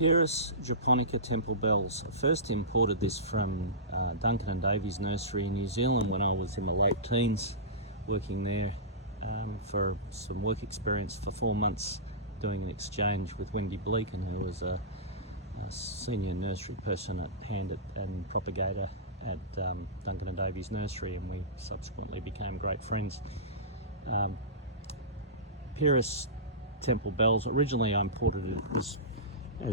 Pieris japonica temple bells. I first imported this from Duncan and Davies Nursery in New Zealand when I was in the late teens, working there for some work experience for 4 months, doing an exchange with Wendy Bleaken, who was a senior nursery person and propagator at Duncan and Davies Nursery, and we subsequently became great friends. Pieris temple bells, originally I imported it as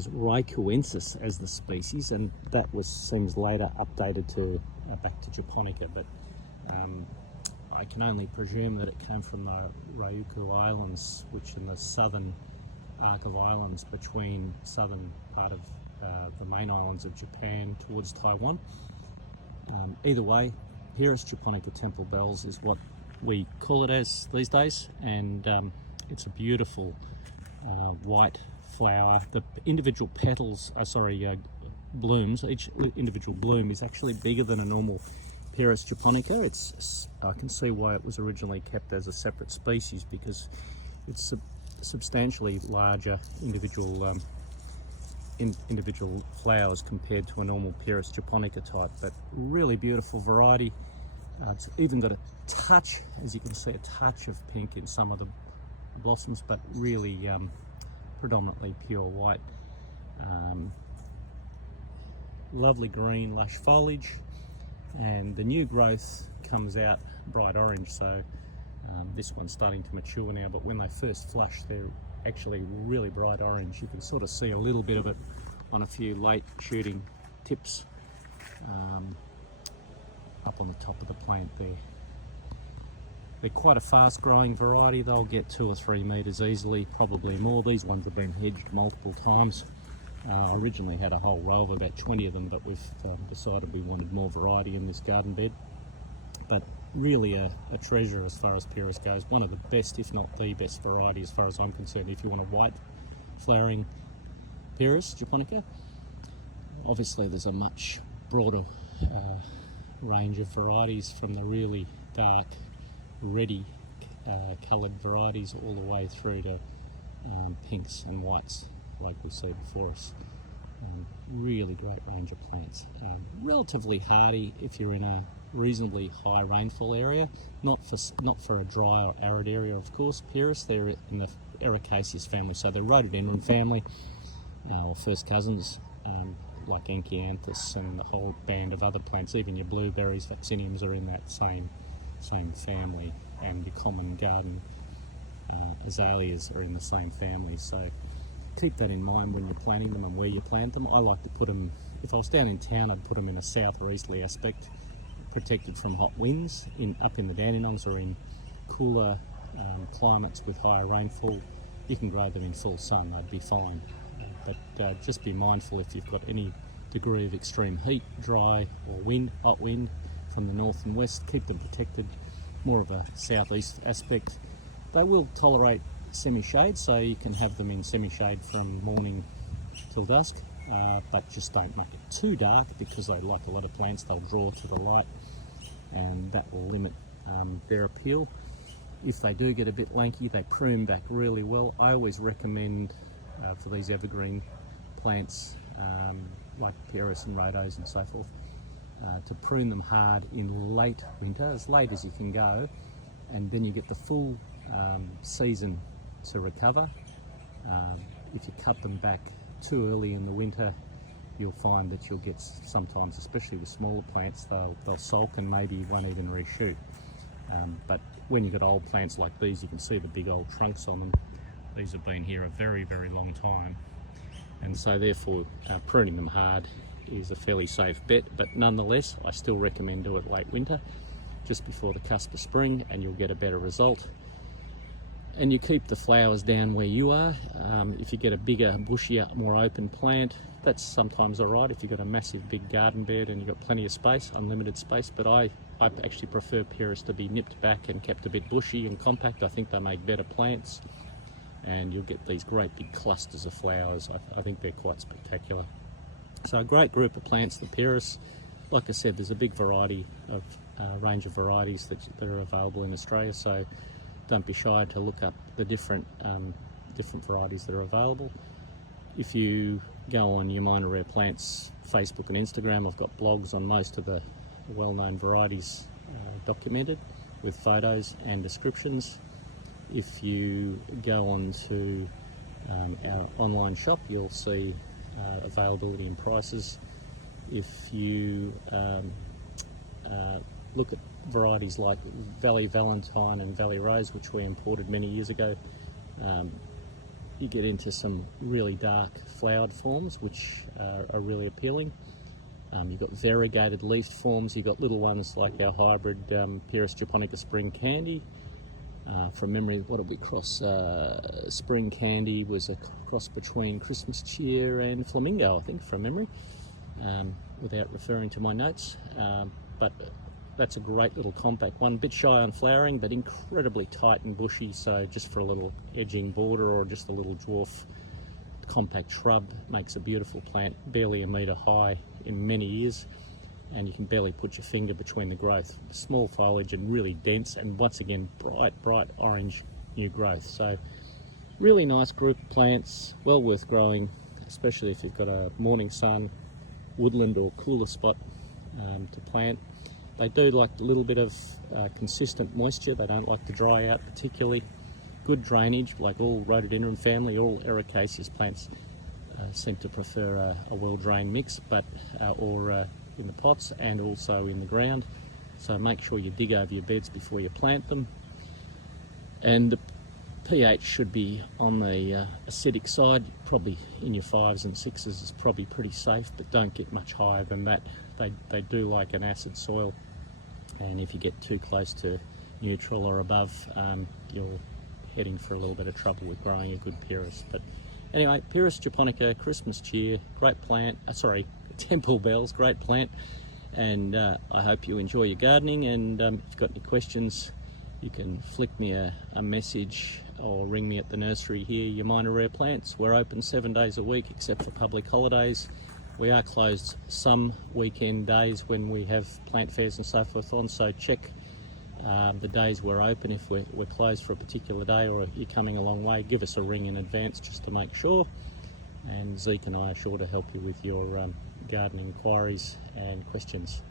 Ericaceae as the species, and that seems later updated to back to japonica, but I can only presume that it came from the Ryukyu Islands, which in the southern arc of islands between southern part of the main islands of Japan towards Taiwan. Either way, Pieris japonica temple bells is what we call it as these days, and it's a beautiful white flower. The individual petals, blooms, each individual bloom is actually bigger than a normal Pieris japonica. I can see why it was originally kept as a separate species, because it's substantially larger individual flowers compared to a normal Pieris japonica type, but really beautiful variety. It's even got a touch, as you can see, a touch of pink in some of the blossoms, but really predominantly pure white. Lovely green, lush foliage, and the new growth comes out bright orange, so this one's starting to mature now, but when they first flush, they're actually really bright orange. You can sort of see a little bit of it on a few late shooting tips up on the top of the plant there. They're quite a fast growing variety. They'll get 2 or 3 meters easily, probably more. These ones have been hedged multiple times. I originally had a whole row of about 20 of them, but we've decided we wanted more variety in this garden bed. But really a treasure as far as Pieris goes. One of the best, if not the best variety as far as I'm concerned, if you want a white flowering Pieris japonica. Obviously there's a much broader range of varieties, from the really dark reddy coloured varieties all the way through to pinks and whites like we see before us. Really great range of plants. Relatively hardy if you're in a reasonably high rainfall area, not for a dry or arid area, of course. Pieris, they're in the Ericaceae family, so they're rhododendron family, or first cousins, like Ericaceae and the whole band of other plants. Even your blueberries, vacciniums, are in that same family, and your common garden azaleas are in the same family. So keep that in mind when you're planting them and where you plant them. I like to put them, if I was down in town, I'd put them in a south or easterly aspect, protected from hot winds, up in the Dandenongs, or in cooler climates with higher rainfall. You can grow them in full sun, they'd be fine. But just be mindful if you've got any degree of extreme heat, dry or hot wind from the north and west, keep them protected, more of a southeast aspect. They will tolerate semi-shade, so you can have them in semi-shade from morning till dusk, but just don't make it too dark, because they, like a lot of plants, they'll draw to the light, and that will limit their appeal. If they do get a bit lanky, they prune back really well. I always recommend for these evergreen plants like Pieris and rhodos and so forth, to prune them hard in late winter, as late as you can go, and then you get the full season to recover. If you cut them back too early in the winter, you'll find that you'll get, sometimes, especially with smaller plants, they'll sulk and maybe won't even reshoot. But when you've got old plants like these, you can see the big old trunks on them. These have been here a very, very long time, and so therefore pruning them hard is a fairly safe bet. But nonetheless, I still recommend do it late winter, just before the cusp of spring, and you'll get a better result. And you keep the flowers down where you are. If you get a bigger, bushier, more open plant, that's sometimes all right if you've got a massive big garden bed and you've got plenty of space, unlimited space. But I actually prefer Pieris to be nipped back and kept a bit bushy and compact. I think they make better plants, and you'll get these great big clusters of flowers. I think they're quite spectacular. So a great group of plants, the Pieris. Like I said, there's a big variety of range of varieties that are available in Australia, so don't be shy to look up the different varieties that are available. If you go on Yamina Rare Plants Facebook and Instagram. I've got blogs on most of the well-known varieties documented with photos and descriptions. If you go on to our online shop, you'll see availability and prices. If you look at varieties like Valley Valentine and Valley Rose, which we imported many years ago, you get into some really dark flowered forms which are really appealing. You've got variegated leafed forms. You've got little ones like our hybrid Pieris japonica Spring Candy. From memory, what did we cross? Spring Candy was a cross between Christmas Cheer and Flamingo, I think, from memory, without referring to my notes. But that's a great little compact one, a bit shy on flowering, but incredibly tight and bushy, so just for a little edging border or just a little dwarf compact shrub, makes a beautiful plant, barely a metre high in many years, and you can barely put your finger between the growth. Small foliage and really dense, and once again bright orange new growth. So really nice group of plants, well worth growing, especially if you've got a morning sun, woodland or cooler spot to plant. They do like a little bit of consistent moisture. They don't like to dry out particularly. Good drainage, like all rhododendron family, all Ericaceae plants seem to prefer a well-drained mix, but in the pots and also in the ground. So make sure you dig over your beds before you plant them. And the pH should be on the acidic side, probably in your 5s and 6s is probably pretty safe, but don't get much higher than that. They do like an acid soil, and if you get too close to neutral or above, you're heading for a little bit of trouble with growing a good Pieris. But anyway, Pieris japonica, Christmas Cheer, great plant. Temple Bells, great plant. And I hope you enjoy your gardening. And if you've got any questions, you can flick me a message or ring me at the nursery here, Yamina Rare Plants. We're open 7 days a week except for public holidays. We are closed some weekend days when we have plant fairs and so forth on, so check the days we're open. If we're closed for a particular day or you're coming a long way, give us a ring in advance just to make sure. And Zeke and I are sure to help you with your gardening inquiries and questions.